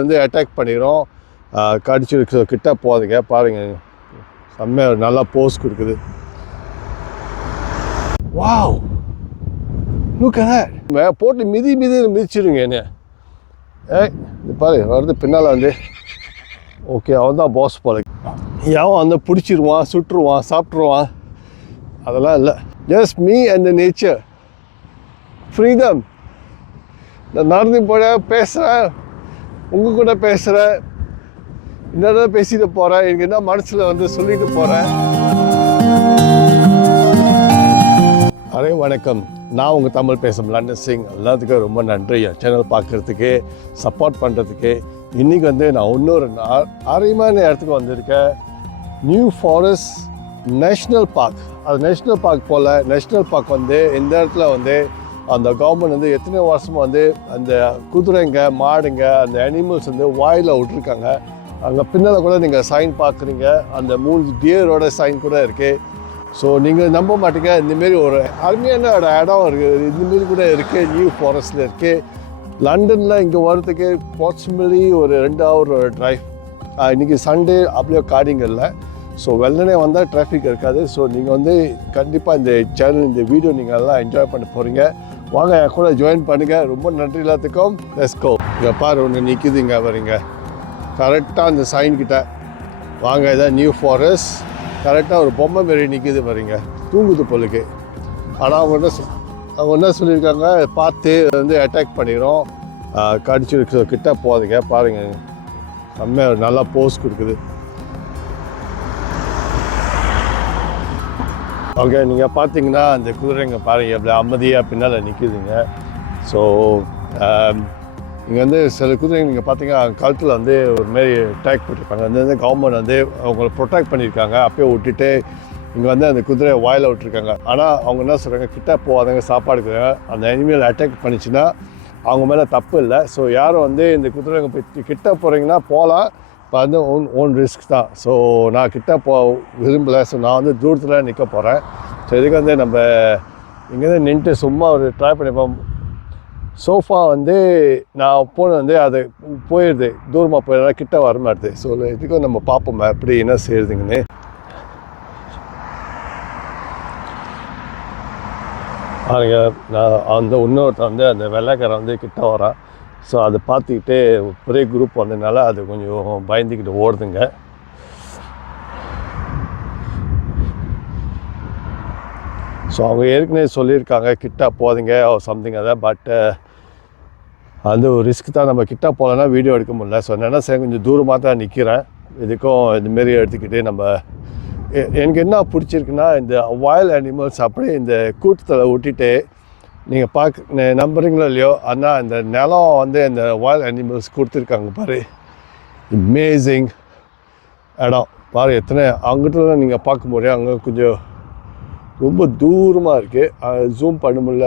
வந்து அட்டாக் பண்ணிடும், கடிச்சு கிட்ட போகாதீங்க. பாருங்கள், செம்மையாக நல்லா போஸ் கொடுக்குது. Wow, look at that. போட்டு மிதிச்சிருங்க என்ன. இது பாரு வருது பின்னால் வந்து. ஓகே, அவன் தான் பாஸ் போல. எவன் வந்து பிடிச்சிருவான், சுட்டுருவான், சாப்பிட்ருவான், அதெல்லாம் இல்லை. Just me and the nature, freedom. நான் நடந்து போட பேசுகிறேன், உங்கள் கூட பேசுகிறேன், என்னதான் பேசிட்டு போகிறேன், எனக்கு என்ன மனசில் வந்து சொல்லிட்டு போகிறேன். அரே வணக்கம், நான் உங்கள் தமிழ் பேசும் லண்டன் சிங். எல்லாத்துக்கும் ரொம்ப நன்றி என் சேனல் பார்க்குறதுக்கு, சப்போர்ட் பண்ணுறதுக்கு. இன்றைக்கி வந்து நான் இன்னொரு அருமையான இடத்துக்கு வந்திருக்கேன். New forest national park. அது நேஷ்னல் பார்க் போல். நேஷ்னல் பார்க் வந்து இந்த இடத்துல வந்து அந்த கவர்மெண்ட் வந்து எத்தனை வருஷமாக வந்து அந்த குதிரைங்க, மாடுங்க, அந்த அனிமல்ஸ் வந்து வாயில் விட்டுருக்காங்க. அங்கே பின்னால் கூட நீங்கள் சைன் பார்க்குறீங்க, அந்த 3 டியரோட சைன் கூட இருக்குது. ஸோ நீங்கள் நம்ப மாட்டீங்க, இந்தமாரி ஒரு அருமையான இடம் இருக்குது, இந்தமாரி கூட இருக்குது, நியூ ஃபாரஸ்ட்டில் இருக்குது. லண்டனில் இங்கே வர்றதுக்கு அப்ராக்சிமேட்லி ஒரு 2 ஹவர் ட்ரைவ். இன்றைக்கி சண்டே அப்படியே காடிங்க இல்லை, ஸோ வெள்ளனே வந்தால் டிராஃபிக் இருக்காது. ஸோ நீங்கள் வந்து கண்டிப்பாக இந்த சேனல், இந்த வீடியோ நீங்கள் எல்லாம் என்ஜாய் பண்ண போகிறீங்க. வாங்க என் கூட ஜாயின் பண்ணுங்கள். ரொம்ப நன்றி எல்லாத்துக்கும். Let's go. இங்கே பாரு ஒன்று நிற்குது, இங்கே வரீங்க கரெக்டாக அந்த சைன் கிட்ட. வாங்க, இதான் நியூ ஃபாரஸ்ட். கரெக்டாக ஒரு பொம்மை மாரி நிற்கிது பாருங்க, தூங்குது பொழுக்கு. ஆனால் அவங்க என்ன சொல்லியிருக்காங்க, பார்த்து வந்து அட்டாக் பண்ணிடும், கடிச்சு கிட்ட போகாதீங்க. பாருங்கள், செம்மையாக நல்லா போஸ் கொடுக்குது. ஓகே, நீங்கள் பார்த்தீங்கன்னா அந்த குதிரைங்க பாருங்கள் எப்படி அமைதியாக பின்னால் நிற்குதுங்க. ஸோ இங்கே வந்து சில குதிரைங்க நீங்கள் பார்த்தீங்கன்னா கழுத்தில் வந்து ஒரு மாரி டேக் போட்டிருப்பாங்க. வந்து கவர்மெண்ட் வந்து அவங்கள ப்ரொடெக்ட் பண்ணியிருக்காங்க. அப்பயே விட்டுட்டு இங்கே வந்து அந்த குதிரையை வாயில் விட்டுருக்காங்க. ஆனால் அவங்க என்ன சொல்கிறாங்க, கிட்ட போகாதங்க, சாப்பாடுக்கு. அந்த அனிமல் அட்டாக் பண்ணிச்சுன்னா அவங்க மேலே தப்பு இல்லை. ஸோ யாரும் வந்து இந்த குதிரைங்க போய் கிட்ட போகிறீங்கன்னா போகலாம், இப்போ வந்து ஓன் ரிஸ்க் தான். ஸோ நான் கிட்ட விரும்பலை. ஸோ நான் வந்து தூரத்தில் நிற்க போகிறேன். ஸோ இதுக்கு வந்து நம்ம இங்கேருந்து நின்றுட்டு சும்மா ஒரு ட்ரை பண்ணிப்போம். சோஃபா வந்து நான் போன வந்து அது போயிடுது, தூரமாக போயிடுறா, கிட்ட வர மாட்டுது. ஸோ இதுக்கும் நம்ம பார்ப்போம் எப்படி என்ன செய்யுதுங்கன்னு. பாருங்க, நான் அந்த இன்னொருத்தன் வந்து அந்த வெள்ளைக்காரன் வந்து கிட்ட வரான். ஸோ அதை பார்த்துக்கிட்டு ஒரே குரூப் வந்ததுனால அது கொஞ்சம் பயந்துக்கிட்டு ஓடுதுங்க. ஸோ அவங்க ஏற்கனவே சொல்லியிருக்காங்க கிட்ட போதுங்க சம்திங் அதை. பட் அந்த ஒரு ரிஸ்க் தான், நம்ம கிட்ட போகலன்னா வீடியோ எடுக்க முடியல. ஸோ என்ன செய்ய, கொஞ்சம் தூரமாக தான் நிற்கிறேன். இதுக்கும் இதுமாரி எடுத்துக்கிட்டு நம்ம எனக்கு என்ன பிடிச்சிருக்குன்னா, இந்த வைல்ட் அனிமல்ஸ் அப்படியே இந்த கூட்டத்தில் விட்டுட்டு நீங்கள் நம்புறீங்களோ இல்லையோ, ஆனால் இந்த நிலம் வந்து இந்த வைல்ட் அனிமல்ஸ் கொடுத்துருக்காங்க பாரு. அமேசிங் இடம் பாரு. எத்தனை அங்கிட்டலாம் நீங்கள் பார்க்க முடியும். அங்கே கொஞ்சம் ரொம்ப தூரமாக இருக்குது, ஜூம் பண்ண முடியல.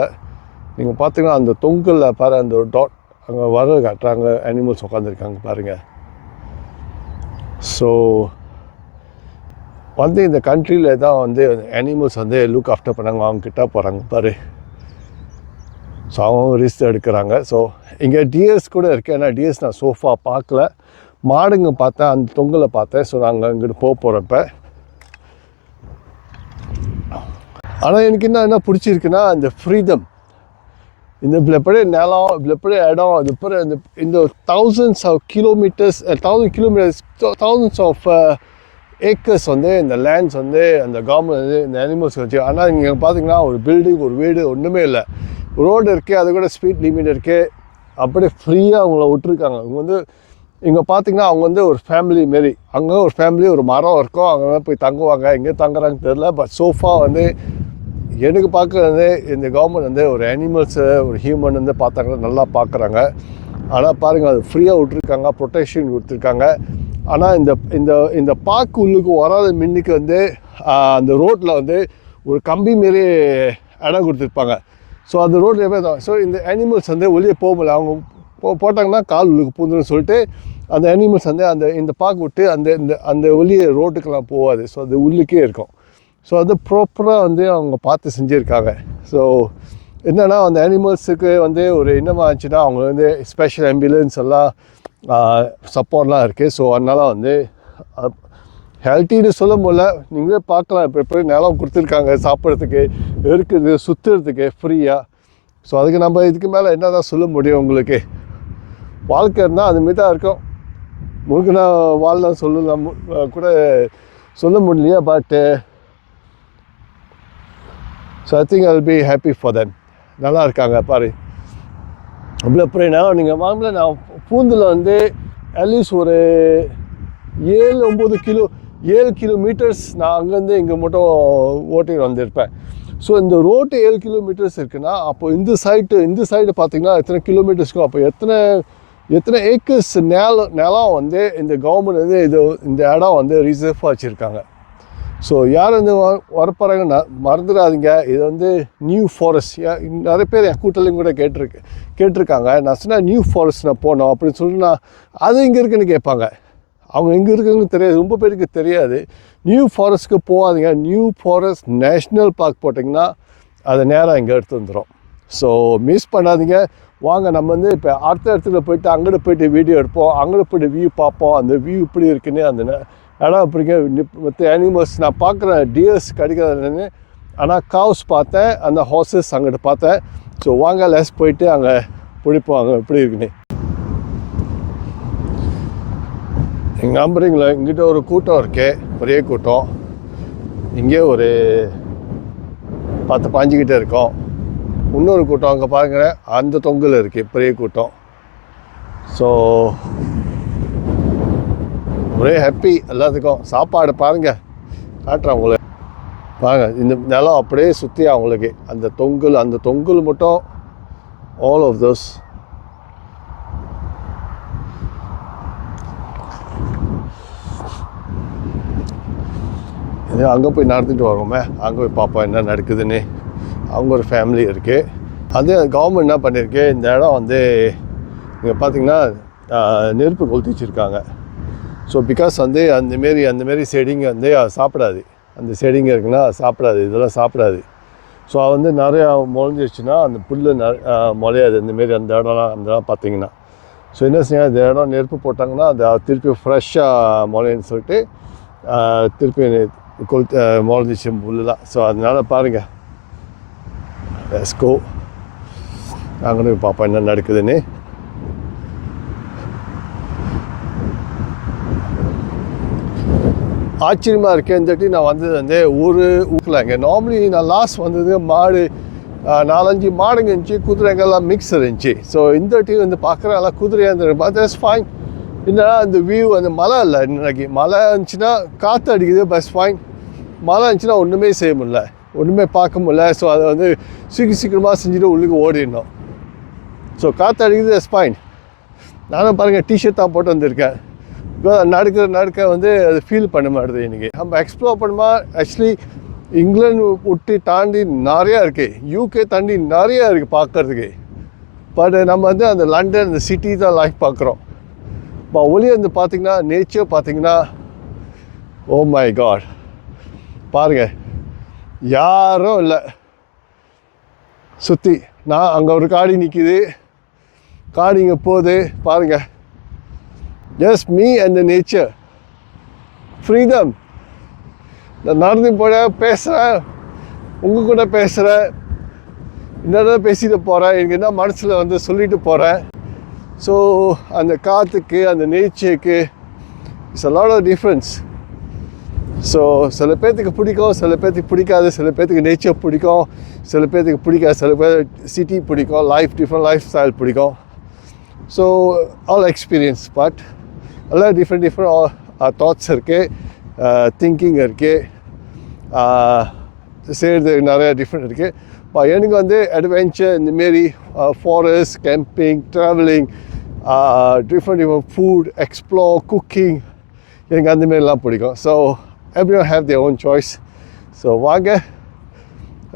நீங்கள் பார்த்தீங்கன்னா அந்த தொங்கலில் பாரு, அந்த ஒரு டாட் அங்கே வர காட்டுறாங்க, அனிமல்ஸ் உட்காந்துருக்காங்க பாருங்கள். ஸோ வந்து இந்த கண்ட்ரியில் தான் வந்து அனிமல்ஸ் வந்து லுக் ஆஃப்டர் பண்ணாங்க. அவங்க கிட்ட போகிறாங்க பாரு. ஸோ அவங்க ரிஸ்க் எடுக்கிறாங்க. ஸோ இங்கே டிஎஸ் கூட இருக்குது. ஏன்னா டிஎஸ் நான் சோஃபா பார்க்கல, மாடுங்க பார்த்தேன், அந்த தொங்கலை பார்த்தேன். ஸோ நாங்கள் அங்கிட்டு போகிறப்ப. ஆனால் எனக்கு என்ன பிடிச்சிருக்குன்னா, அந்த ஃப்ரீடம். இந்த எப்படி நிலம், எப்படி இடம், அது எப்படி இந்த thousands of kilometers of acres வந்து இந்த லேண்ட்ஸ் வந்து அந்த கவர்மெண்ட் வந்து இந்த அனிமல்ஸ் வச்சு. ஆனால் நீங்கள் பார்த்தீங்கன்னா ஒரு பில்டிங், ஒரு வீடு ஒன்றுமே இல்லை. ரோடு இருக்குது, அது கூட ஸ்பீட் லிமிட் இருக்குது. அப்படியே ஃப்ரீயாக அவங்கள விட்டுருக்காங்க. இவங்க வந்து இங்கே பார்த்தீங்கன்னா அவங்க வந்து ஒரு ஃபேமிலி மாரி. அங்கே ஒரு ஃபேமிலி, ஒரு மரம் இருக்கும், அங்கே போய் தங்குவாங்க. எங்கே தங்குறாங்கன்னு தெரில. பட் சோஃபா வந்து எனக்கு பார்க்குறது இந்த கவர்மெண்ட் வந்து ஒரு அனிமல்ஸை, ஒரு ஹியூமன் வந்து பார்த்தாங்கன்னா நல்லா பார்க்குறாங்க. ஆனால் பாருங்கள், அது ஃப்ரீயாக விட்டுருக்காங்க, ப்ரொடெக்ஷன் கொடுத்துருக்காங்க. ஆனால் இந்த இந்த பார்க் உள்ளுக்கு வராத மின்னுக்கு வந்து அந்த ரோட்டில் வந்து ஒரு கம்பி மாரி இடம் கொடுத்துருப்பாங்க. ஸோ அந்த ரோட்லேயே தான். ஸோ இந்த அனிமல்ஸ் வந்து வெளியே போக முடியல. அவங்க போட்டாங்கன்னா கால் உள்ளுக்கு பூந்துன்னு சொல்லிட்டு அந்த அனிமல்ஸ் வந்து இந்த பார்க் விட்டு அந்த வெளியே ரோட்டுக்கெல்லாம் போகாது. ஸோ அது உள்ளுக்கே இருக்கும். ஸோ அது ப்ராப்பராக வந்து அவங்க பார்த்து செஞ்சுருக்காங்க. ஸோ என்னென்னா அந்த அனிமல்ஸுக்கு வந்து ஒரு என்னமா ஆச்சுன்னா அவங்க வந்து ஸ்பெஷல் ஆம்புலன்ஸ் எல்லாம் சப்போர்ட்லாம் இருக்குது. ஸோ அதனால் வந்து ஹெல்த்தின்னு சொல்ல முடியல, நீங்களே பார்க்கலாம். இப்போ எப்படி நிலம் கொடுத்துருக்காங்க சாப்பிட்றதுக்கு, இருக்குது சுற்றுறதுக்கு ஃப்ரீயாக. ஸோ அதுக்கு நம்ம இதுக்கு மேலே என்ன தான் சொல்ல முடியும்? உங்களுக்கு வாழ்க்கை இருந்தால் அதுமாரி தான் இருக்கும். உங்களுக்கு நான் வாழ்லாம் சொல்லலாம் கூட சொல்ல முடியலையா, பட்டு so I think I will be happy for them. நல்லா இருக்காங்க பாரு. அப்படி அப்படின்னா நீங்கள் வாங்கல, நான் பூந்தில் வந்து அட்லீஸ்ட் ஒரு 7 கிலோமீட்டர்ஸ் நான் அங்கேருந்து இங்கே மட்டும் ஓட்டிட்டு வந்திருப்பேன். ஸோ இந்த ரோட்டு 7 கிலோமீட்டர்ஸ் இருக்குன்னா, அப்போ இந்த சைடு பார்த்தீங்கன்னா எத்தனை கிலோமீட்டர்ஸ்க்கும், அப்போ எத்தனை ஏக்கர்ஸ் நிலம் வந்து இந்த கவர்மெண்ட் வந்து இந்த இடம் வந்து ரிசர்வாக வச்சுருக்காங்க. ஸோ யார் வந்து வரப்போகிறாங்க மறந்துடாதீங்க. இது வந்து நியூ ஃபாரஸ்ட். நிறைய பேர் என் கூட்டலையும் கூட கேட்டிருக்காங்க. நான் சொன்னால் நியூ ஃபாரஸ்ட் நான் போனோம் அப்படின்னு சொல்லிட்டு அது எங்கே இருக்குன்னு கேட்பாங்க. அவங்க எங்கே இருக்குன்னு தெரியாது, ரொம்ப பேருக்கு தெரியாது. நியூ ஃபாரஸ்ட்டுக்கு போகாதீங்க. நியூ ஃபாரஸ்ட் நேஷ்னல் பார்க் போட்டிங்கன்னா அதை நேராக இங்கே எடுத்து வந்துடும். ஸோ மிஸ் பண்ணாதீங்க. வாங்க, நம்ம வந்து இப்போ அடுத்த இடத்துல போய்ட்டு அங்கிட்ட போய்ட்டு வீடியோ எடுப்போம், அங்கிட்ட போய்ட்டு வியூ பார்ப்போம். அந்த வியூ இப்படி இருக்குன்னு, அந்த இடம் இப்படிங்க. மற்ற அனிமல்ஸ் நான் பார்க்குறேன், டியர்ஸ் கிடைக்கிறதுன்னு, ஆனால் காவ்ஸ் பார்த்தேன், அந்த ஹார்சஸ் அங்கிட்ட பார்த்தேன். ஸோ வாங்க லெஸ் போயிட்டு அங்கே பிடிப்போம், அங்கே எப்படி இருக்குன்னு. நீங்கள் நம்புறீங்களா, இங்கிட்ட ஒரு கூட்டம் இருக்கே, பெரிய கூட்டம். இங்கே ஒரு 10-15 கிட்டே இருக்கும். இன்னொரு கூட்டம் அங்கே பாருங்கள், அந்த தொங்கல் இருக்குது, பெரிய கூட்டம். ஸோ ஒரே ஹாப்பி எல்லாத்துக்கும். சாப்பாடு பாருங்கள், காட்டுறேன் உங்களுக்கு பாருங்கள். இந்த நிலம் அப்படியே சுற்றி அவங்களுக்கு அந்த தொங்கல் மட்டும் ஆல் ஆஃப் தோஸ். அங்கே போய் நடத்திட்டு வரோமே, அங்கே போய் பார்ப்போம் என்ன நடக்குதுன்னு. அவங்க ஒரு ஃபேமிலி இருக்குது. அது கவர்மெண்ட் என்ன பண்ணியிருக்கு, இந்த இடம் வந்து இங்கே பார்த்தீங்கன்னா நெருப்பு கொளுத்தி வச்சுருக்காங்க. ஸோ பிகாஸ் வந்து அந்தமாரி செடிங்க வந்து சாப்பிடாது. அந்த செடிங்க இருக்குன்னா சாப்பிடாது, இதெல்லாம் சாப்பிடாது. ஸோ அது வந்து நிறையா முளைஞ்சிருச்சுன்னா அந்த புல் முளையாது. இந்தமாரி அந்த இடம்லாம் பார்த்தீங்கன்னா. ஸோ என்ன செய்ய, இந்த இடம் நெருப்பு போட்டாங்கன்னா அது திருப்பி ஃப்ரெஷ்ஷாக முளைன்னு சொல்லிட்டு திருப்பி முளைஞ்சிச்சு புல்லுலாம். ஸோ அதனால் பாருங்கள், லெட்ஸ் கோ. அங்கே பார்ப்போம் என்ன நடக்குதுன்னு. ஆச்சரியமாக இருக்கேன். இந்த வாட்டி நான் வந்தது வந்து ஊக்கலாங்க. நார்மலி நான் லாஸ்ட் வந்தது மாடு 4-5 மாடுங்க இருந்துச்சு, குதிரைங்கெல்லாம் மிக்ஸ் இருந்துச்சு. ஸோ இந்த வாட்டி வந்து பார்க்குறேன் குதிரையாக இருந்துருக்கு. That's fine. என்னன்னா அந்த வியூ, அந்த மழை இல்லை இன்னைக்கு. மழை இருந்துச்சுன்னா காற்று அடிக்குது, பஸ் ஃபைன். மழை இருந்துச்சுன்னா ஒன்றுமே செய்ய முடியல, ஒன்றுமே பார்க்க முடியல. ஸோ அதை வந்து சீக்கிரமாக செஞ்சுட்டு உள்ளுக்கு ஓடிடணும். ஸோ காற்று அடிக்குது, தட்ஸ் ஃபைன். நானும் பாருங்கள் டிஷர்ட் தான் போட்டு வந்திருக்கேன். இப்போ நடக்க வந்து அது ஃபீல் பண்ண மாட்டேது. இன்றைக்கி நம்ம எக்ஸ்ப்ளோர் பண்ணுமா. ஆக்சுவலி இங்கிலாந்து விட்டு தாண்டி நிறையா இருக்குது, யூகே தாண்டி நிறையா இருக்குது பார்க்குறதுக்கு. பட் நம்ம வந்து அந்த லண்டன், அந்த சிட்டி தான் லைஃப் பார்க்குறோம். இப்போ ஒளியை வந்து பார்த்திங்கன்னா, நேச்சர் பார்த்திங்கன்னா, ஓ மை காட் பாருங்கள், யாரும் இல்லை சுற்றி. நான் அங்கே ஒரு காடி நிற்கிது, காடி இங்கே போகுது பாருங்கள். Just me and the nature, freedom. நான் நடந்து போகிறேன், பேசுகிறேன், உங்கள் கூட பேசுகிறேன், என்னதான் பேசிட்டு போகிறேன், எனக்கு என்ன மனசில் வந்து சொல்லிட்டு போகிறேன். ஸோ அந்த காற்றுக்கு, அந்த நேச்சருக்கு it's a lot of difference. So சில பேர்த்துக்கு பிடிக்கும், சில பேர்த்துக்கு பிடிக்காது. சில பேர்த்துக்கு நேச்சர் பிடிக்கும், சில பேர்த்துக்கு பிடிக்காது. சில பேர் சிட்டி பிடிக்கும், டிஃப்ரெண்ட் லைஃப் ஸ்டைல் பிடிக்கும். So all experience. பட் எல்லாம் டிஃப்ரெண்ட் தாட்ஸ் இருக்குது, திங்கிங் இருக்குது, செய்கிறது நிறையா டிஃப்ரெண்ட் இருக்குது. எனக்கு வந்து அட்வென்ச்சர், இந்தமாரி forest, camping, travelling, different food, explore, cooking, எனக்கு அந்தமாரிலாம் பிடிக்கும். So everyone have their own choice. So வாங்க,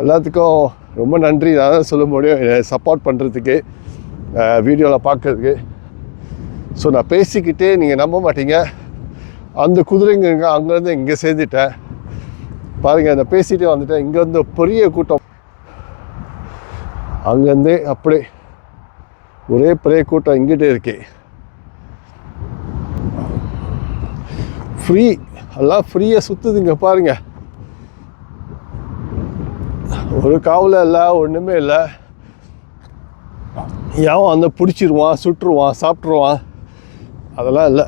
எல்லாத்துக்கும் ரொம்ப நன்றி. நான் தான் சொல்ல முடியும், என்னை சப்போர்ட் பண்ணுறதுக்கு, வீடியோவில் பார்க்குறதுக்கு. ஸோ நான் பேசிக்கிட்டே, நீங்கள் நம்ப மாட்டீங்க, அந்த குதிரைங்க அங்கேருந்து இங்கே சேர்ந்துட்டேன் பாருங்கள். நான் பேசிகிட்டே வந்துட்டேன். இங்கேருந்து பெரிய கூட்டம், அங்கேருந்தே அப்படியே ஒரே பெரிய கூட்டம் இங்கிட்டே இருக்கு. ஃப்ரீ, எல்லாம் ஃப்ரீயாக சுற்றுதுங்க பாருங்க. ஒரு காவலை இல்லை, ஒன்றுமே இல்லை. யாவும் அந்த பிடிச்சிருவான், சுட்டுருவான், சாப்பிட்ருவான், அதெல்லாம் இல்லை.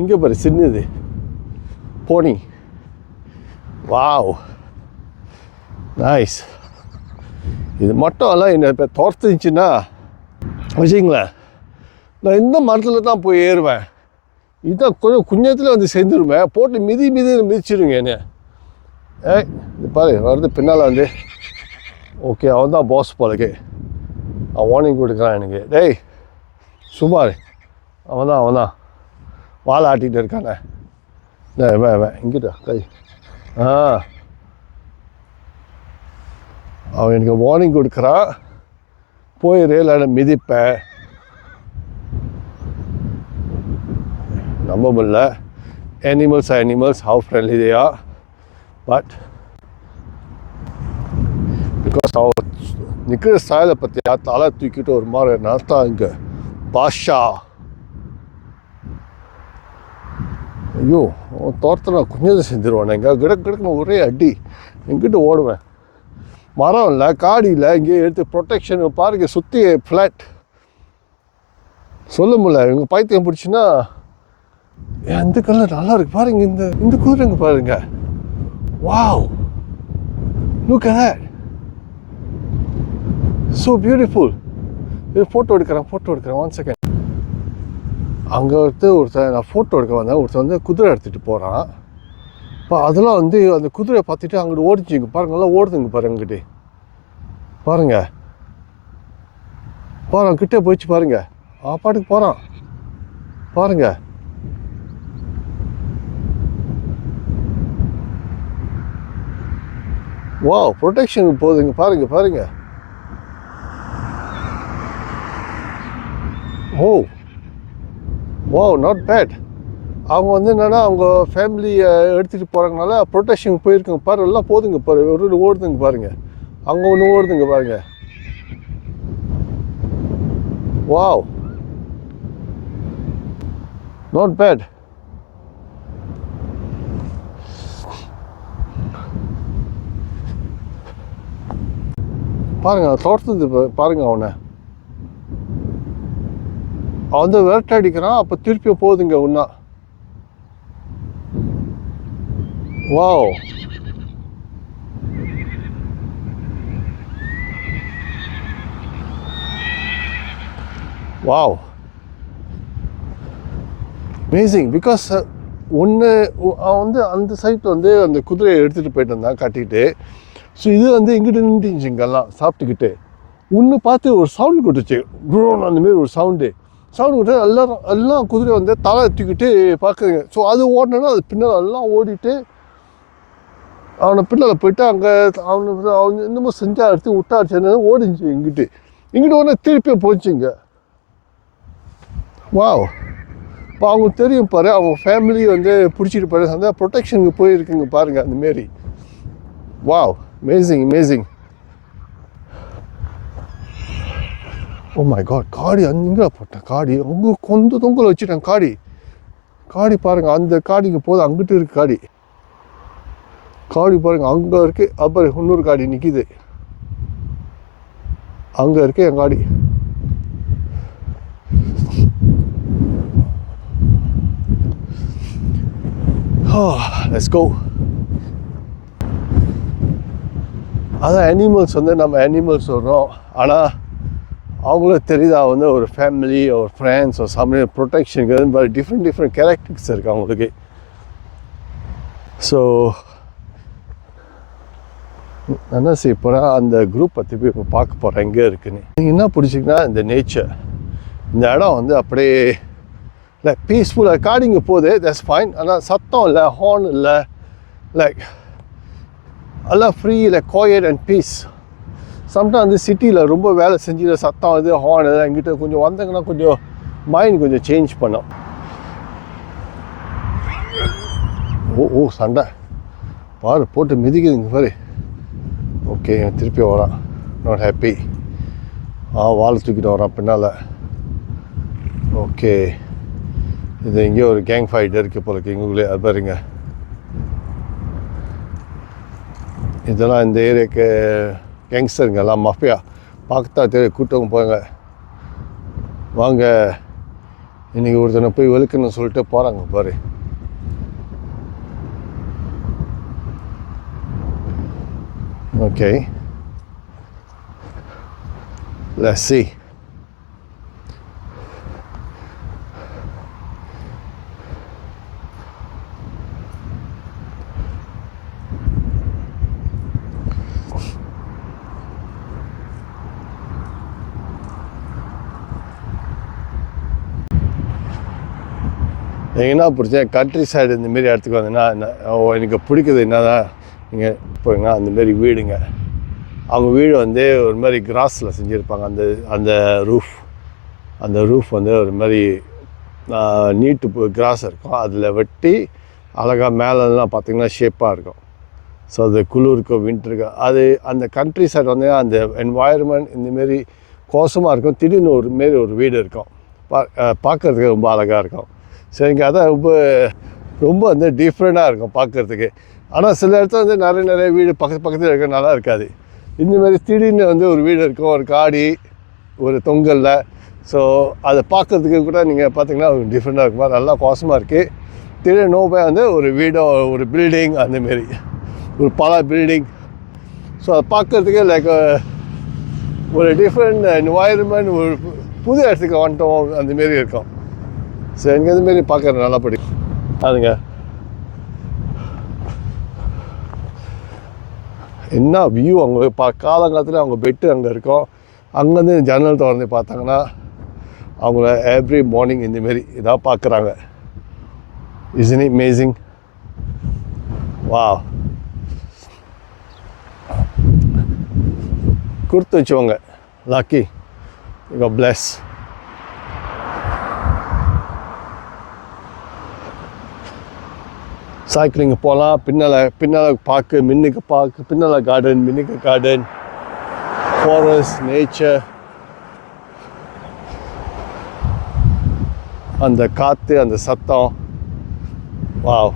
இங்கே பாரு சின்னது போனி. Wow, nice. இது மட்டும் எல்லாம் என்ன இப்போ துரத்துச்சுன்னா வச்சுங்களேன், நான் இந்த மரத்தில் தான் போய் ஏறுவேன். இதுதான் கொஞ்சம் குஞ்சத்தில் வந்து சேர்ந்துருவேன், போட்டு மிதிச்சிருங்க என்ன. இது பாரு வருது பின்னால் வந்து. ஓகே, அவன் தான் பாஸ் போலக்கு. அவன் வார்னிங் கொடுக்குறான் எனக்கு. டேய் சுமார், அவன் தான் வாழை ஆட்டிகிட்டு இருக்கானே. வேன் இங்கிட்ட கை. அவன் எனக்கு வார்னிங் கொடுக்குறான், போய் ரேலாட மிதிப்பேன். நம்ப முடியல. animals, how friendly they are, but because அவன் நிற்கிற ஸ்டைலை பற்றியா, தலை தூக்கிட்டு ஒரு மாதிரி நடத்தா. இங்கே பாஷா, ஐயோ அவன் தோட்டத்தை நான் குஞ்சதை செஞ்சிருவானே. எங்கே கிடக்குன்னு ஒரே அடி, எங்கிட்ட ஓடுவேன். மரம் இல்லை, காடி இல்லை, இங்கே எடுத்து ப்ரொடெக்ஷன் பாருங்க, சுற்றி ஃப்ளாட். சொல்ல முடியல, இவங்க பைத்தியம் பிடிச்சின்னா. இந்த கலர் நல்லா இருக்கு பாருங்க, இந்த குதிரைங்க பாருங்க. Wow, look at that, so beautiful. இது ஃபோட்டோ எடுக்கிறேன் 1 செகண்ட். அங்கே ஒருத்தர் நான் ஃபோட்டோ எடுக்க வந்தேன். ஒருத்தர் வந்து குதிரை எடுத்துகிட்டு போகிறான். இப்போ அதெல்லாம் வந்து அந்த குதிரையை பார்த்துட்டு அங்கிட்டு ஓடிச்சுங்க பாருங்க, நல்லா ஓடுதுங்க பாருங்க. அங்கிட்டே பாருங்க, கிட்டே போயிடுச்சு பாருங்க. பாட்டுக்கு போகிறான் பாருங்க. வாவ், ப்ரொடெக்ஷனுக்கு போகுதுங்க பாருங்க. Oh wow, not bad. அவங்க வந்து என்னென்னா அவங்க ஃபேமிலியை எடுத்துகிட்டு போகிறாங்கனால ப்ரொடெக்ஷனுக்கு போயிருக்குங்க பாரு. எல்லாம் போதுங்க பாரு, ஒரு ஓடுதுங்க பாருங்க. அங்கே ஒன்று ஓடுதுங்க பாருங்க. Wow, not bad. பாருங்க தோட்டத்து பாருங்க. அவன் வந்து விரட்ட அடிக்கிறான், அப்போ திருப்பி போகுதுங்க ஒன்றா. Wow, wow, amazing. பிகாஸ் அவன் வந்து அந்த சைட்டில் வந்து அந்த குதிரையை எடுத்துகிட்டு போயிட்டு இருந்தான் கட்டிட்டு. ஸோ இது வந்து எங்கிட்ட நின்றுச்சு இங்கெல்லாம் சாப்பிட்டுக்கிட்டு. ஒன்று பார்த்து ஒரு சவுண்ட் கொடுத்துச்சு, குரோன் அந்தமாரி ஒரு சவுண்டு கொடுத்து எல்லாம் குதிரை வந்து தலை தூக்கிட்டு பார்க்குறீங்க. ஸோ அது ஓடினா அது பின்னால் எல்லாம் ஓடிட்டு அவனை பின்னால் போயிட்டு அங்கே அவன் இன்னமும் செஞ்சா எடுத்து விட்டாச்சு ஓடிச்சு. இங்கிட்டு ஒன்று திருப்பி போச்சுங்க. வாவ், இப்போ அவங்க தெரியும் பாரு, அவங்க ஃபேமிலி வந்து பிடிச்சிட்டு பாரு, அந்த ப்ரொடெக்ஷனுக்கு போயிருக்குங்க பாருங்கள் அந்தமாரி. Wow, amazing. Oh my god, காடி அங்கே போட்டேன். காடி அவங்க கொஞ்சம் தொங்கல் வச்சுட்டேன். காடி பாருங்கள், அந்த காடிக்கு போதும். அங்கிட்டு இருக்கு காடி பாருங்கள், அங்கே இருக்கு. அப்புறம் இன்னொரு காடி நிற்கிது, அங்கே இருக்கு என் காடி. Let's go. அதான் அனிமல்ஸ் வந்து நம்ம அனிமல்ஸ் வர்றோம், ஆனால் அவங்களுக்கு தெரியுதா வந்து ஒரு ஃபேமிலி ஒரு ஃப்ரெண்ட்ஸ் ஒரு சமையல் ப்ரொடெக்ஷனுக்கு டிஃப்ரெண்ட் கேரக்டர்ஸ் இருக்குது அவங்களுக்கு. ஸோ என்ன செய்ய போகிறேன், அந்த குரூப் பற்றி போய் இப்போ பார்க்க போகிறேன் எங்கே இருக்குன்னு. நீங்கள் என்ன பிடிச்சிங்கன்னா இந்த நேச்சர், இந்த இடம் வந்து அப்படியே லைக் பீஸ்ஃபுல்லாக. காடிங்க போகுது, தட்ஸ் ஃபைன். ஆனால் சத்தம் இல்லை, ஹார்ன் இல்லை, லைக் எல்லாம் free, like quiet and peace. Sometime வந்து சிட்டியில் ரொம்ப வேலை செஞ்சு சத்தம் இது ஹார்ன் இதெல்லாம் எங்கிட்ட கொஞ்சம் வந்தாங்கன்னா கொஞ்சம் மைண்ட் கொஞ்சம் சேஞ்ச் பண்ணோம். ஓ சண்டை பாரு, போட்டு மிதிக்குதுங்க பாரு. ஓகே, திருப்பி வரான், நாட் ஹாப்பி. வாழை தூக்கிட்டு வரான் பின்னால். ஓகே, இது எங்கேயோ ஒரு கேங் ஃபைட் இருக்குது போல இங்குள்ளே. அது பாருங்க, இதெல்லாம் இந்த ஏரியாவுக்கு கேங்ஸ்டருங்க எல்லாம் மஃபியா பார்த்தா தெரியும். கூட்டவங்க போங்க வாங்க, இன்றைக்கி ஒருத்தனை போய் வெளுக்கணும்னு சொல்லிட்டு போகிறாங்க பாரு. Okay, let's see. எங்கன்னா பிடிச்ச கண்ட்ரி சைடு இந்தமாரி இடத்துக்கு வந்தேன்னா எனக்கு பிடிக்குது என்னதான் நீங்கள் போங்க. அந்தமாரி வீடுங்க, அவங்க வீடு வந்து ஒரு மாதிரி கிராஸில் செஞ்சுருப்பாங்க. அந்த ரூஃப் வந்து ஒரு மாதிரி நீட்டு கிராஸ் இருக்கும். அதில் வெட்டி அழகாக மேலெல்லாம் பார்த்திங்கன்னா ஷேப்பாக இருக்கும். ஸோ அது குளிருக்கும் வின்டருக்கு அது அந்த கண்ட்ரி சைடு வந்து அந்த என்வாயர்மெண்ட் இந்தமாரி கோசமாக இருக்கும். திடீர்னு ஒரு வீடு இருக்கும், பார்க்குறதுக்கு ரொம்ப அழகாக இருக்கும். சரிங்க, அதான் ரொம்ப வந்து டிஃப்ரெண்ட்டாக இருக்கும் பார்க்குறதுக்கு. ஆனால் சில இடத்துல வந்து நிறைய வீடு பக்கத்தில் இருக்க நல்லா இருக்காது. இந்தமாரி திடீர்னு வந்து ஒரு வீடு இருக்கும், ஒரு காடி, ஒரு தொங்கலில். ஸோ அதை பார்க்குறதுக்கு கூட நீங்கள் பார்த்தீங்கன்னா டிஃப்ரெண்ட்டாக இருக்குமா, நல்லா கோசமாக இருக்குது. திடீர்னு போய் வந்து ஒரு வீடோ ஒரு பில்டிங் அந்தமாரி ஒரு பல பில்டிங். ஸோ அதை பார்க்குறதுக்கே லைக் ஒரு டிஃப்ரெண்ட் என்வாயர்மெண்ட், ஒரு புது இடத்துக்கு வந்துட்டோம் அந்தமாரி இருக்கும். ஸோ எனக்கு இதுமாரி பார்க்குறது நல்லா பிடிக்கும். அதுங்க என்ன வியூ அவங்க காலங்காலத்தில் அவங்க பெட்டு அங்கே இருக்கும். அங்கேருந்து ஜன்னல் திறந்து பார்த்தாங்கன்னா அவங்கள எவ்ரி மார்னிங் இந்தமாரி இதாக பார்க்குறாங்க. Isn't it amazing? வாவ், கொடுத்து வச்சவங்க லக்கி, God bless. சைக்கிளிங் போகலாம். பின்னால் பார்க்கு, பின்னால் கார்டன், மின்னுக்கு கார்டன், ஃபாரஸ்ட், நேச்சர், அந்த காற்று, அந்த சத்தம். வாவ்,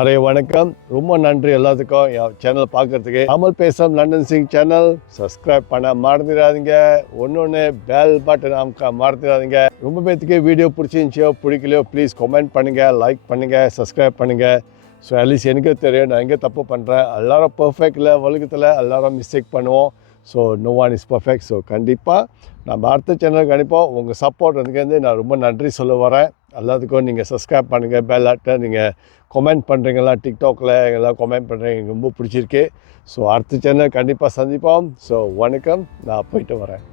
அரே வணக்கம், ரொம்ப நன்றி எல்லாத்துக்கும் என் சேனல் பார்க்குறதுக்கு. தமிழ் பேசும் லண்டன் சிங் சேனல் சப்ஸ்கிரைப் பண்ண மறந்துடாதீங்க. ஒன்று பெல் பட்டன் அமுக்க மறந்துடாதீங்க. ரொம்ப பேத்துக்கு வீடியோ பிடிச்சிருந்துச்சியோ பிடிக்கலையோ ப்ளீஸ் கமெண்ட் பண்ணுங்கள், லைக் பண்ணுங்கள், சப்ஸ்கிரைப் பண்ணுங்கள். ஸோ அட்லீஸ்ட் எனக்கு தெரியும் நான் எங்கே தப்பு பண்ணுறேன். எல்லோரும் பர்ஃபெக்டில் உலகத்தில் எல்லோரும் மிஸ்டேக் பண்ணுவோம். So no one is perfect. So கண்டிப்பாக நம்ம அடுத்த சேனலுக்கு அனுப்போம். உங்கள் சப்போர்ட் வந்து நான் ரொம்ப நன்றி சொல்ல வரேன். எல்லாத்துக்கும் நீங்கள் சப்ஸ்கிரைப் பண்ணுங்கள், பெல் ஆட்ட நீங்கள் கமெண்ட் பண்ணுறீங்களா, டிக்டாக்ல எல்லாம் கமெண்ட் பண்ணுறீங்க, எனக்கு ரொம்ப பிடிச்சிருக்கு. ஸோ அடுத்த சேனல் கண்டிப்பாக சந்திப்போம். ஸோ வணக்கம், நான் போயிட்டு வரேன்.